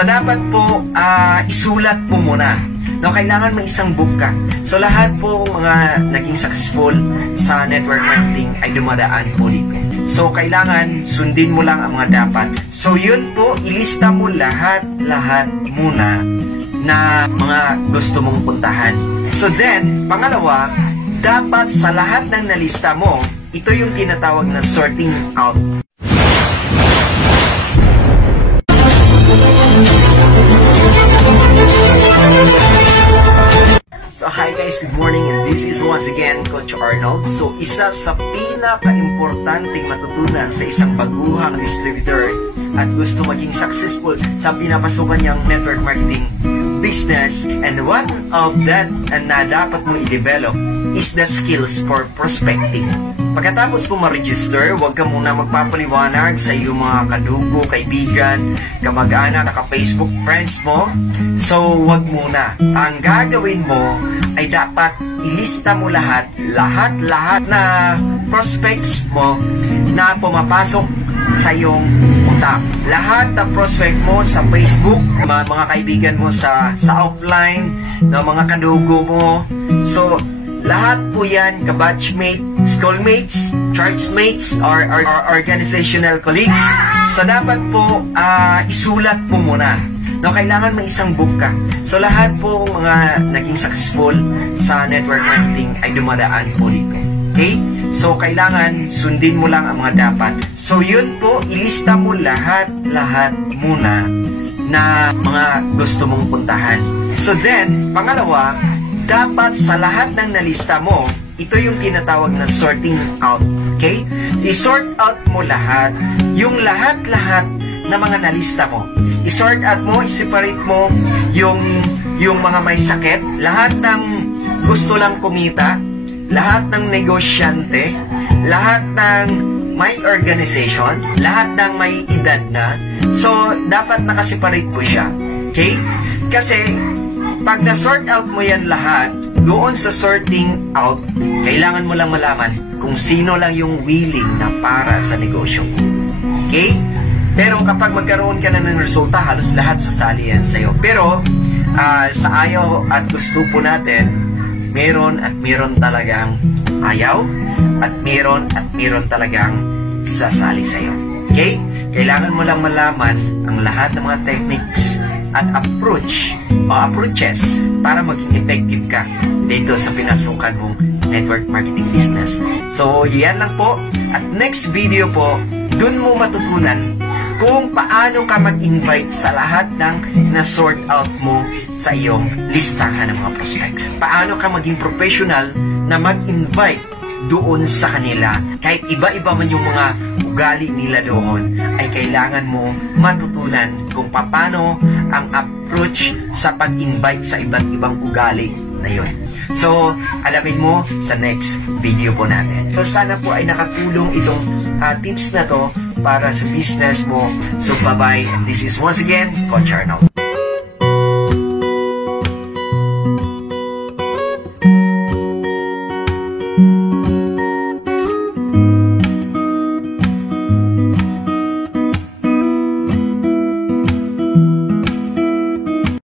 So, dapat po isulat po muna. No, kailangan may isang book ka. So, lahat po mga naging successful sa network marketing ay dumadaan po dito. So, kailangan sundin mo lang ang mga dapat. So, yun po, ilista mo lahat muna na mga gusto mong puntahan. So, then, pangalawa, dapat sa lahat ng nalista mo, ito yung tinatawag na sorting out. So, hi guys, good morning, and this is once again Coach Arnold. So, isa sa pinaka-importanting matutunan sa isang baguhang distributor at gusto maging successful sa pinapasukan niyang network marketing business, and one of that na dapat mo i-develop is the skills for prospecting. Pagkatapos po ma-register, huwag ka muna magpapaliwanag sa iyong mga kadugo, kaibigan, kamag-anak, ka-Facebook friends mo. So, huwag muna. Ang gagawin mo ay dapat ilista mo lahat na prospects mo na pumapasok sa iyong utak. Lahat ng prospect mo sa Facebook, mga kaibigan mo sa offline, na mga kadugo mo. So, lahat po yan, ka-batchmate, schoolmates, churchmates, or organizational colleagues. So, dapat po isulat po muna. No, kailangan may isang book ka. So, lahat po mga naging successful sa network marketing ay dumadaan po dito. Okay? So, kailangan sundin mo lang ang mga dapat. So, yun po, ilista mo lahat muna na mga gusto mong puntahan. So, then, pangalawa, dapat sa lahat ng nalista mo, ito yung tinatawag na sorting out. Okay? I-sort out mo lahat, yung lahat na mga nalista mo. I-sort out mo, i-separate mo yung mga may sakit, lahat ng gusto lang kumita, lahat ng negosyante, lahat ng may organization, lahat ng may edad na. So, dapat nakaseparate po siya. Okay? Kasi, pag na-sort out mo yan lahat, doon sa sorting out, kailangan mo lang malaman kung sino lang yung willing na para sa negosyo. Okay? Pero kapag magkaroon ka na ng resulta, halos lahat sasali yan sa'yo. Pero, sa ayaw at gusto po natin, meron talagang ayaw, at meron talagang sasali sa'yo. Okay? Kailangan mo lang malaman ang lahat ng mga techniques at approaches para maging effective ka dito sa pinasukan mong network marketing business. So, yan lang po. At next video po, dun mo matutunan kung paano ka mag-invite sa lahat ng na-sort out mo sa iyong listahan ng mga prospects. Paano ka maging professional na mag-invite doon sa kanila. Kahit iba-iba man yung mga ugali nila doon, ay kailangan mo matutunan kung paano ang approach sa pag-invite sa iba't ibang ugali na yun. So, alamin mo sa next video po natin. So, sana po ay nakatulong itong tips na to para sa business mo. So, bye-bye. This is once again, Coach Arnold.